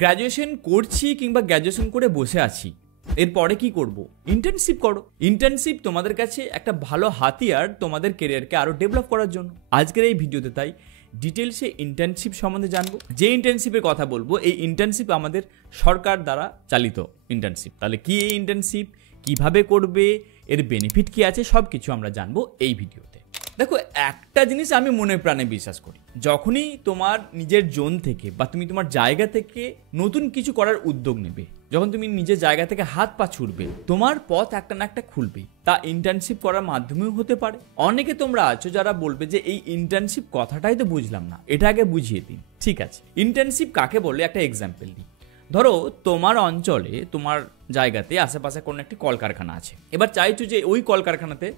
Graduation করছি কিংবা graduation করে বসে আছি, এরপরে কি করব? ইন্টার্নশিপ করো। ইন্টার্নশিপ তোমাদের কাছে একটা ভালো হাতিয়ার তোমাদের কেরিয়ারকে আরো ডেভেলপ করার জন্য। আজকের এই ভিডিওতে তাই ডিটেলসে ইন্টার্নশিপ সম্বন্ধে জানবো। যে ইন্টার্নশিপের কথা বলবো, এই ইন্টার্নশিপ আমাদের সরকার দ্বারা চালিত ইন্টার্নশিপ। তাহলে কি এই ইন্টার্নশিপ, কিভাবে করবে, এর বেনিফিট কি আছে, সব কিছু আমরা জানবো এই ভিডিওতে। দেখো, একটা জিনিস আমি মনে প্রাণে বিশ্বাস করি, যখনই তোমার নিজের জোন থেকে বা তুমি তোমার জায়গা থেকে নতুন কিছু করার উদ্যোগ নেবে, যখন তুমি নিজের জায়গা থেকে হাত পা ছুড়বে, তোমার পথ একটা না একটা খুলবেই। তা ইন্টার্নশিপ করার মাধ্যমেও হতে পারে। অনেকে তোমরা আছো যারা বলবে যে এই ইন্টার্নশিপ কথাটাই তো বুঝলাম না, এটা আগে বুঝিয়ে দিন। ঠিক আছে, ইন্টার্নশিপ কাকে বলে একটা এক্সাম্পল দিই। ধরো তোমার অঞ্চলে, তোমার জায়গাতে আশেপাশে কোনো একটি কলকারখানা আছে। এবার চাইছো যে ওই কলকারখানাতে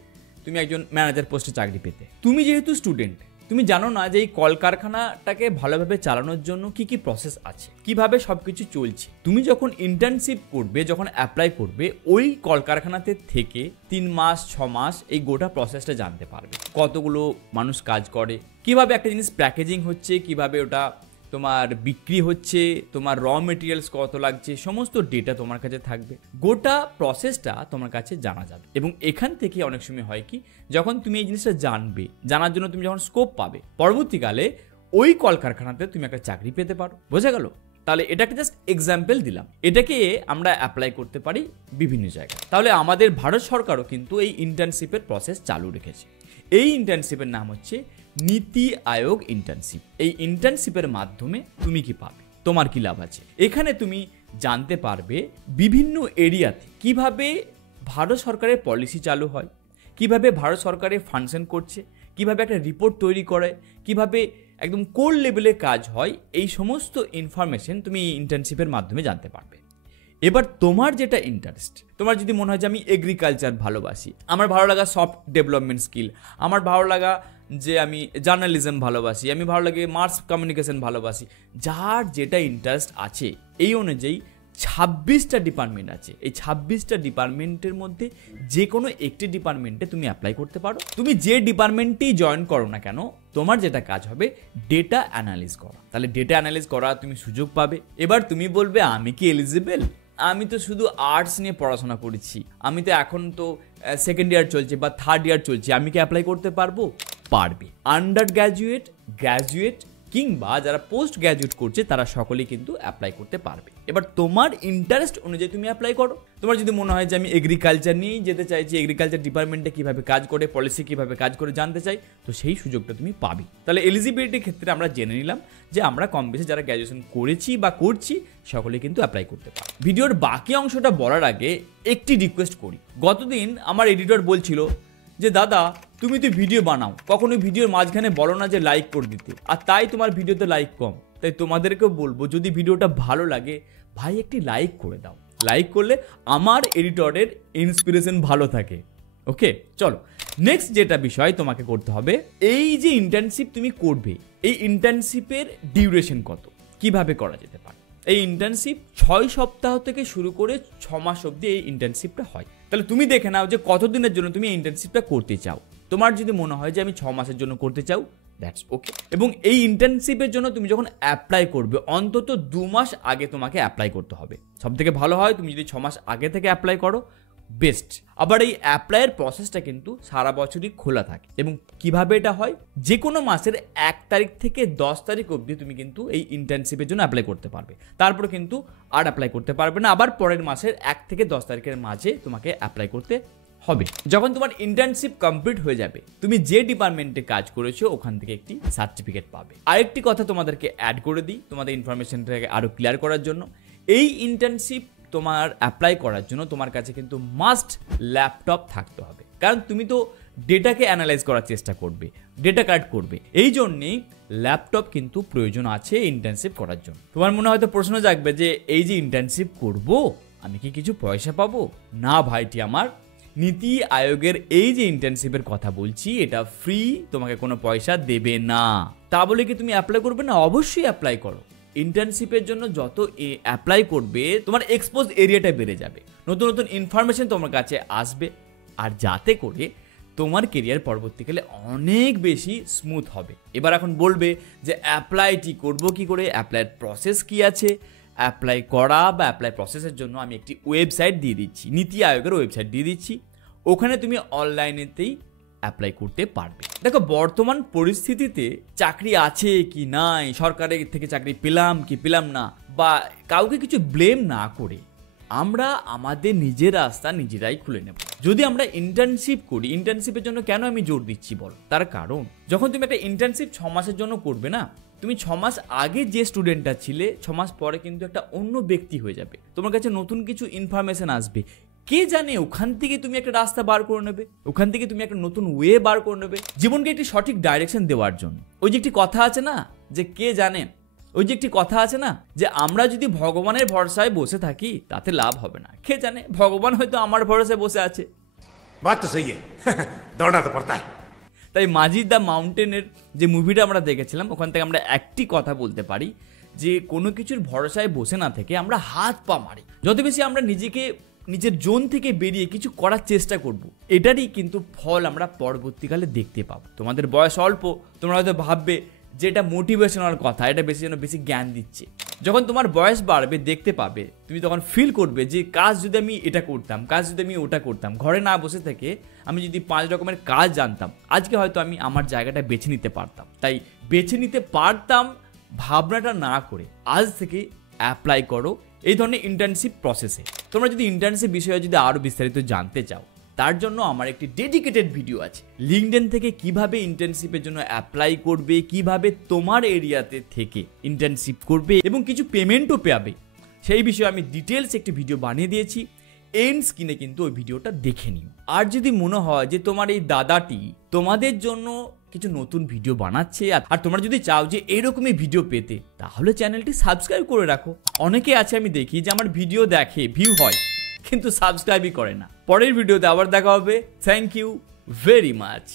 তুমি একজন ম্যানেজার পোস্টে চাকরি পেতে। তুমি যেহেতু স্টুডেন্ট, তুমি জানো না যে এই কলকারখানাটাকে ভালোভাবে চালানোর জন্য কি কি প্রসেস আছে, কিভাবে সবকিছু চলছে। তুমি যখন ইন্টার্নশিপ করবে, যখন অ্যাপ্লাই করবে, ওই কলকারখানাতে থেকে 3 মাস 6 মাস এই গোটা প্রসেসটা জানতে পারবে। কতগুলো মানুষ কাজ করে, কিভাবে একটা জিনিস প্যাকেজিং হচ্ছে, কিভাবে ওটা তোমার বিক্রি হচ্ছে, তোমার র মেটেরিয়ালস কত লাগছে, সমস্ত ডেটা তোমার কাছে থাকবে। গোটা প্রসেসটা তোমার কাছে জানা যাবে। এবং এখান থেকে অনেক সময় হয় কি, যখন তুমি এই জিনিসটা জানবে, জানার জন্য তুমি যখন স্কোপ পাবে, পরবর্তীকালে ওই কলকারখানাতে তুমি একটা চাকরি পেতে পারো। বোঝা গেল? তাহলে এটাকে জাস্ট এক্সাম্পল দিলাম। এটাকে আমরা অ্যাপ্লাই করতে পারি বিভিন্ন জায়গায়। তাহলে আমাদের ভারত সরকারও কিন্তু এই ইন্টার্নশিপের প্রসেস চালু রেখেছে। এই ইন্টার্নশিপের নাম হচ্ছে নীতি আয়োগ ইন্টার্নশিপ। এই ইন্টার্নশিপের মাধ্যমে তুমি কি পাবে, তোমার কি লাভ আছে? এখানে তুমি জানতে পারবে বিভিন্ন এরিয়াতে কিভাবে ভারত সরকারের পলিসি চালু হয়, কিভাবে ভারত সরকারের ফাংশন করছে, কিভাবে একটা রিপোর্ট তৈরি করে, কিভাবে একদম কোর লেভেলে কাজ হয়। এই সমস্ত ইনফরমেশন তুমি এই ইন্টার্নশিপের মাধ্যমে জানতে পারবে। এবার তোমার যেটা ইন্টারেস্ট, তোমার যদি মনে হয় যে আমি এগ্রিকালচার ভালোবাসি, আমার ভালো লাগা সফট ডেভেলপমেন্ট স্কিল, আমার ভালো লাগা যে আমি জার্নালিজম ভালোবাসি, আমি ভালো লাগে মাস কমিউনিকেশন ভালোবাসি, যার যেটা ইন্টারেস্ট আছে, এই অনুযায়ী 26টা ডিপার্টমেন্ট আছে। এই 26টা ডিপার্টমেন্টের মধ্যে যে কোনো একটি ডিপার্টমেন্টে তুমি অ্যাপ্লাই করতে পারো। তুমি যে ডিপার্টমেন্টেই জয়েন করো না কেন, তোমার যেটা কাজ হবে ডেটা অ্যানালিস করা। তাহলে ডেটা অ্যানালিস করা তুমি সুযোগ পাবে। এবার তুমি বলবে, আমি কি এলিজিবল? আমি তো শুধু আর্টস নিয়ে পড়াশোনা করেছি, আমি তো এখন তো সেকেন্ড ইয়ার চলছে বা থার্ড ইয়ার চলছে, আমি কি অ্যাপ্লাই করতে পারবো? পারবে। আন্ডার গ্র্যাজুয়েট, গ্র্যাজুয়েট কিংবা যারা পোস্ট গ্র্যাজুয়েট করছে, তারা সকলেই কিন্তু অ্যাপ্লাই করতে পারবে। এবার তোমার ইন্টারেস্ট অনুযায়ী তুমি অ্যাপ্লাই করো। তোমার যদি মনে হয় যে আমি এগ্রিকালচার নিয়েই যেতে চাইছি, এগ্রিকালচার ডিপার্টমেন্টে কিভাবে কাজ করে, পলিসি কিভাবে কাজ করে জানতে চাই, তো সেই সুযোগটা তুমি পাবে। তাহলে এলিজিবিলিটির ক্ষেত্রে আমরা জেনে নিলাম যে আমরা কম বেশি যারা গ্র্যাজুয়েশন করেছি বা করছি, সকলে কিন্তু অ্যাপ্লাই করতে পারি। ভিডিওর বাকি অংশটা বলার আগে একটি রিকোয়েস্ট করি। গতদিন আমার এডিটর বলছিল যে দাদা, তুমি তো ভিডিও বানাও, কখনো ভিডিওর মাঝখানে বলো না যে লাইক করে দিতে, আর তাই তোমার ভিডিওতে লাইক কম। তাই তোমাদেরকেও বলবো, যদি ভিডিওটা ভালো লাগে, ভাই একটি লাইক করে দাও। লাইক করলে আমার এডিটরের ইন্সপিরেশন ভালো থাকে। ওকে, চলো নেক্সট যেটা বিষয় তোমাকে করতে হবে, এই যে ইন্টার্নশিপ তুমি করবে, এই ইন্টার্নশিপের ডিউরেশন কত, কিভাবে করা যেতে পারে। এই ইন্টার্নশিপ 6 সপ্তাহ থেকে শুরু করে 6 মাস অবধি এই ইন্টার্নশিপটা হয়। তাহলে তুমি দেখে নাও যে কতদিনের জন্য তুমি এই ইন্টার্নশিপটা করতে চাও। তোমার যদি মনে হয় যে আমি 6 মাসের জন্য করতে চাও, দ্যাটস ওকে। এবং এই ইন্টার্নশিপের জন্য তুমি যখন অ্যাপ্লাই করবে, অন্তত 2 মাস আগে তোমাকে অ্যাপ্লাই করতে হবে। সব থেকে ভালো হয় তুমি যদি 6 মাস আগে থেকে অ্যাপ্লাই করো, বেস্ট। আবার এই অ্যাপ্লাইয়ের প্রসেসটা কিন্তু সারা বছরই খোলা থাকে। এবং কিভাবে এটা হয়, যে কোনো মাসের 1 তারিখ থেকে 10 তারিখ অবধি তুমি কিন্তু এই ইন্টার্নশিপের জন্য অ্যাপ্লাই করতে পারবে। তারপরে কিন্তু আর অ্যাপ্লাই করতে পারবে না। আবার পরের মাসের 1 থেকে 10 তারিখের মাঝে তোমাকে অ্যাপ্লাই করতে হবে। যখন তোমার ইন্টার্নশিপ কমপ্লিট হয়ে যাবে, তুমি যে ডিপার্টমেন্টে কাজ করেছো ওখান থেকে একটি সার্টিফিকেট পাবে। আরেকটি কথা তোমাদেরকে অ্যাড করে দিই, তোমাদের ইনফরমেশনটাকে আরো ক্লিয়ার করার জন্য। এই ইন্টার্নশিপ তোমার অ্যাপ্লাই করার জন্য তোমার কাছে কিন্তু মাস্ট ল্যাপটপ থাকতে হবে, কারণ তুমি তো ডেটাকে অ্যানালাইজ করার চেষ্টা করবে, ডেটা কালেক্ট করবে। এই জন্যেই ল্যাপটপ কিন্তু প্রয়োজন আছে ইন্টার্নশিপ করার জন্য। তোমার মনে হয়তো প্রশ্ন জাগবে যে এই যে ইন্টার্নশিপ করব, আমি কি কিছু পয়সা পাবো? না ভাইটি আমার, নীতি আয়োগের এই যে ইন্টার্নশিপের কথা বলছি, এটা ফ্রি, তোমাকে কোনো পয়সা দেবে না। তা বলে কি তুমি অ্যাপ্লাই করবে না? অবশ্যই অ্যাপ্লাই করো। ইন্টার্নশিপের জন্য যত অ্যাপ্লাই করবে, তোমার এক্সপোজ এরিয়াটা বেড়ে যাবে, নতুন নতুন ইনফরমেশন তোমার কাছে আসবে, আর যাতে করে তোমার কেরিয়ার পরবর্তীকালে অনেক বেশি স্মুথ হবে। এবার এখন বলবে যে অ্যাপ্লাইটি করবো কি করে, অ্যাপ্লাইয়ের প্রসেস কি আছে, অ্যাপ্লাই করা বা অ্যাপ্লাই প্রসেসের জন্য আমি একটি ওয়েবসাইট দিয়ে দিচ্ছি, নীতি আয়োগের ওয়েবসাইট দিয়ে দিচ্ছি। ওখানে তুমি অনলাইনেতেই অ্যাপ্লাই করতে পারবে। দেখো, বর্তমান পরিস্থিতিতে চাকরি আছে কি নাই, সরকারের থেকে চাকরি পেলাম কি পেলাম না, বা কাউকে কিছু ব্লেম না করে আমরা আমাদের নিজের রাস্তা নিজেরাই খুলে নেব। যদি আমরা ইন্টার্নশিপ করি, ইন্টার্নশিপের জন্য কেন আমি জোর দিচ্ছি বল, তার কারণ যখন তুমি একটা ইন্টার্নশিপ 6 মাসের জন্য করবে না, তুমি 6 মাস আগে যে স্টুডেন্টটা ছিলে 6 মাস পরে কিন্তু একটা অন্য ব্যক্তি হয়ে যাবে। তোমার কাছে নতুন কিছু ইনফরমেশন আসবে, কে জানে ওখান থেকে তুমি একটা রাস্তা বার করে নেবে, ওখান থেকে তুমি একটা নতুন ওয়ে বার করে নেবে জীবনকে একটি সঠিক ডাইরেকশন দেওয়ার জন্য। ওই যে একটি কথা আছে না যে কে জানে, ওই যে একটি কথা আছে না যে আমরা যদি ভগবানের ভরসায় বসে থাকি তাতে লাভ হবে না, কে জানে ভগবান হয়তো আমার ভরসায় বসে আছে। বাত তো সহি দৌড়না তো পড়তা হ্যায়। তাই মাজিদ দ্য মাউন্টেনের যে মুভিটা আমরা দেখেছিলাম, ওখান থেকে আমরা একটি কথা বলতে পারি যে কোনো কিছুর ভরসায় বসে না থেকে আমরা হাত পা মারি। যত বেশি আমরা নিজের জোন থেকে বেরিয়ে কিছু করার চেষ্টা করব, এটারই কিন্তু ফল আমরা পরবর্তীকালে দেখতে পাবো। তোমাদের বয়স অল্প, তোমরা হয়তো ভাববে যে এটা মোটিভেশনাল কথা, এটা বেশি জ্ঞান দিচ্ছে। যখন তোমার বয়স বাড়বে দেখতে পাবে, তুমি তখন ফিল করবে যে কাজ যদি আমি এটা করতাম, কাজ যদি আমি ওটা করতাম, ঘরে না বসে থেকে আমি যদি 5 রকমের কাজ জানতাম, আজকে হয়তো আমি আমার জায়গাটা বেছে নিতে পারতাম। তাই বেছে নিতে পারতাম ভাবনাটা না করে আজ থেকে অ্যাপ্লাই করো এই ধরনের ইন্টার্নশিপ প্রসেসে। তোমরা যদি ইন্টার্নশিপ বিষয়ে যদি আরও বিস্তারিত জানতে চাও, তার জন্য আমার একটি ডেডিকেটেড ভিডিও আছে। লিঙ্কডইন থেকে কিভাবে ইন্টার্নশিপের জন্য অ্যাপ্লাই করবে, কিভাবে তোমার এরিয়াতে থেকে ইন্টার্নশিপ করবে এবং কিছু পেমেন্টও পাবে, সেই বিষয়ে আমি ডিটেলস একটি ভিডিও বানিয়ে দিয়েছি। এন্ড স্ক্রিনে কিন্তু ওই ভিডিওটা দেখে নিও। আর যদি মনে হয় যে তোমার এই দাদাটি তোমাদের জন্য কিছু নতুন ভিডিও বানাচ্ছে আর তোমরা যদি চাও যে এরকমই ভিডিও পেতে, তাহলে চ্যানেলটি সাবস্ক্রাইব করে রাখো। অনেকে আছে আমি দেখি যে আমার ভিডিও দেখে, ভিউ হয়, কিন্তু সাবস্ক্রাইবই করে না। পরের ভিডিওতে আবার দেখা হবে। Thank you very much.